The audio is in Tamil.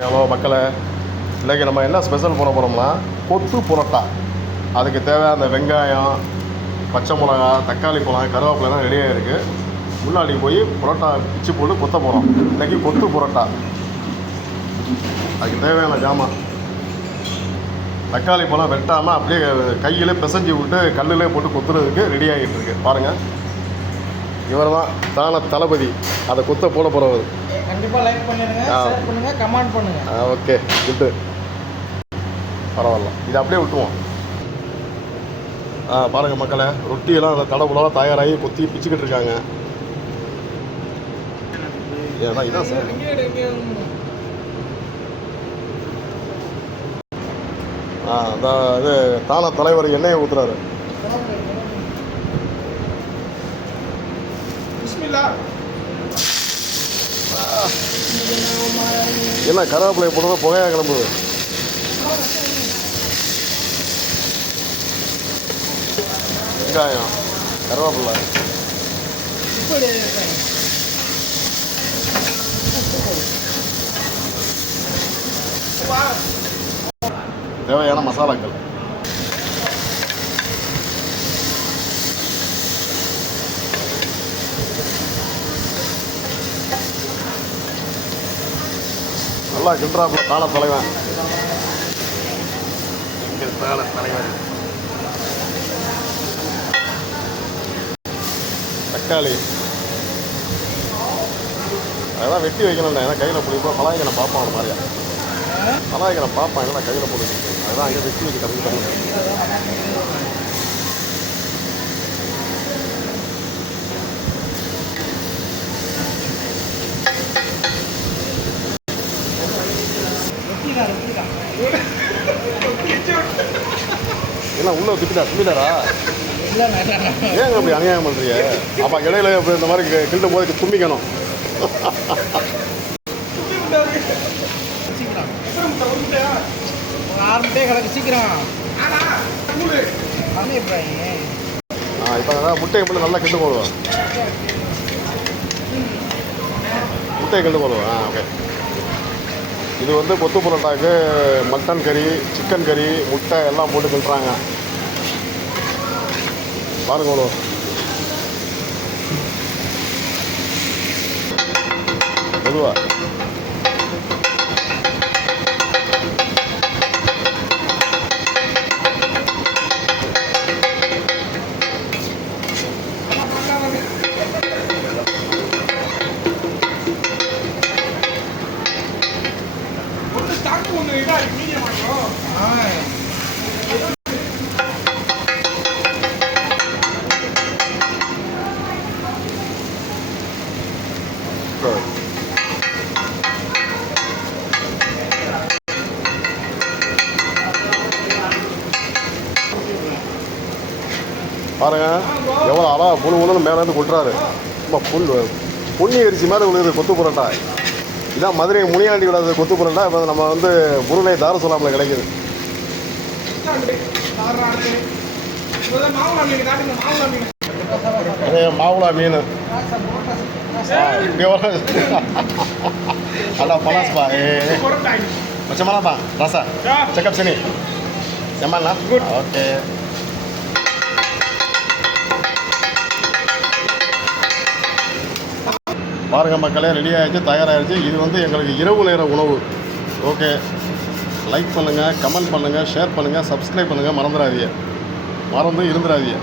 ஹலோ மக்களை. இன்றைக்கி நம்ம என்ன ஸ்பெஷல் போட போகிறோம்னா கொத்து புரோட்டா. அதுக்கு தேவையான வெங்காயம் பச்சை மிளகா தக்காளி பழம் கருவேப்பிலாம் ரெடியாக இருக்குது முன்னாடி போய் புரோட்டா பிச்சு போட்டு கொத்த போகிறோம் இன்றைக்கி கொத்து புரோட்டா. அதுக்கு தேவையான ஜாமான். தக்காளி பழம் வெட்டாமல் அப்படியே கையில் பிசைஞ்சு விட்டு கல்லிலே போட்டு கொத்துறதுக்கு ரெடி ஆகிட்டு இருக்கு. பாருங்கள் இவர் தான் தான தளபதி. அதை கொத்த போட போகிறவர் கண்டிப்பா லைக் பண்ணிடுங்க ஆ. ஷேர் பண்ணுங்க கமெண்ட் பண்ணுங்க. ஆ ஓகே குட்டு பரவாயில்ல. இதை அப்படியே விட்டுருவோம். ஆ பாருங்கள் மக்களே ரொட்டியெல்லாம் அந்த தடபுலாம் தயாராகி கொத்தி பிச்சுக்கிட்டு இருக்காங்க. ஏன்னா இதான் சார். ஆ இந்த இது தான தலைவர் எண்ணெயை ஊற்றுறாரு பிஸ்மில்லா. என்ன கருவேப்பிலை போடுறது புகையாக கிளம்புது? வெங்காயம் கருவேப்பிலை. தேவையான மசாலாக்கள். நல்லா கிண்டுறாப்புல தான தலைவன். எங்கள் தான தலைவன். தக்காளி. அதெல்லாம் வெட்டி வைக்கணும்டா ஏன்னா கையில் பிடிப்போம் பலாய்க்கனை பார்ப்போம் ஒரு மாதிரியா. பலாய்க்கனை பார்ப்பான் இல்லைனா கையில் போட்டு அதுதான் அங்கே வெட்டி வைக்க கற்றுக்கிட்டாங்க என்ன உள்ள திட்டா தும்பிட்டாரா ஏங்க அப்படி அநியாயம் பண்ணுறீங்க அப்போ இடையில இப்ப இந்த மாதிரி கி- கிண்டும் போது தும்பிக்கணும். சீக்கிரம். ஒரு கிடக்கு சீக்கிரம் ஆ இப்போ முட்டையை மட்டும் நல்லா கிண்டு போடுவோம். முட்டையை கிண்டு போடுவோம். ஆ ஓகே. இது வந்து கொத்து புரோட்டாக்கு மட்டன் கறி சிக்கன் கறி முட்டை எல்லாம் போட்டு கிண்டுறாங்க பாருங்க அவ்வளோ பொதுவாக பாருங்க எவ்வளோ அழகா புழு புழுன்னு மேலேருந்து கொட்டுறாரு. ரொம்ப புல் பொன்னி அரிசி மாதிரி விழுது கொத்து புரோட்டா இதான் மதுரை முனியாண்டி விடாத கொத்து புரோட்டா இப்போ நம்ம வந்து முருளை தாரசுலாமில் கிடைக்குது. அதே மாவுளா மீன். அதான் பலாஸ்பா. ஏ macam mana bang rasa cakap sini பாருங்க மக்களே ரெடி ஆகிடுச்சு தயாராகிடுச்சு இது வந்து எங்களுக்கு இரவு நேர உணவு. ஓகே லைக் பண்ணுங்கள் கமெண்ட் பண்ணுங்கள் ஷேர் பண்ணுங்கள் சப்ஸ்கிரைப் பண்ணுங்கள் மறந்துடாதீங்க. மறந்து இருந்துடாதீங்க.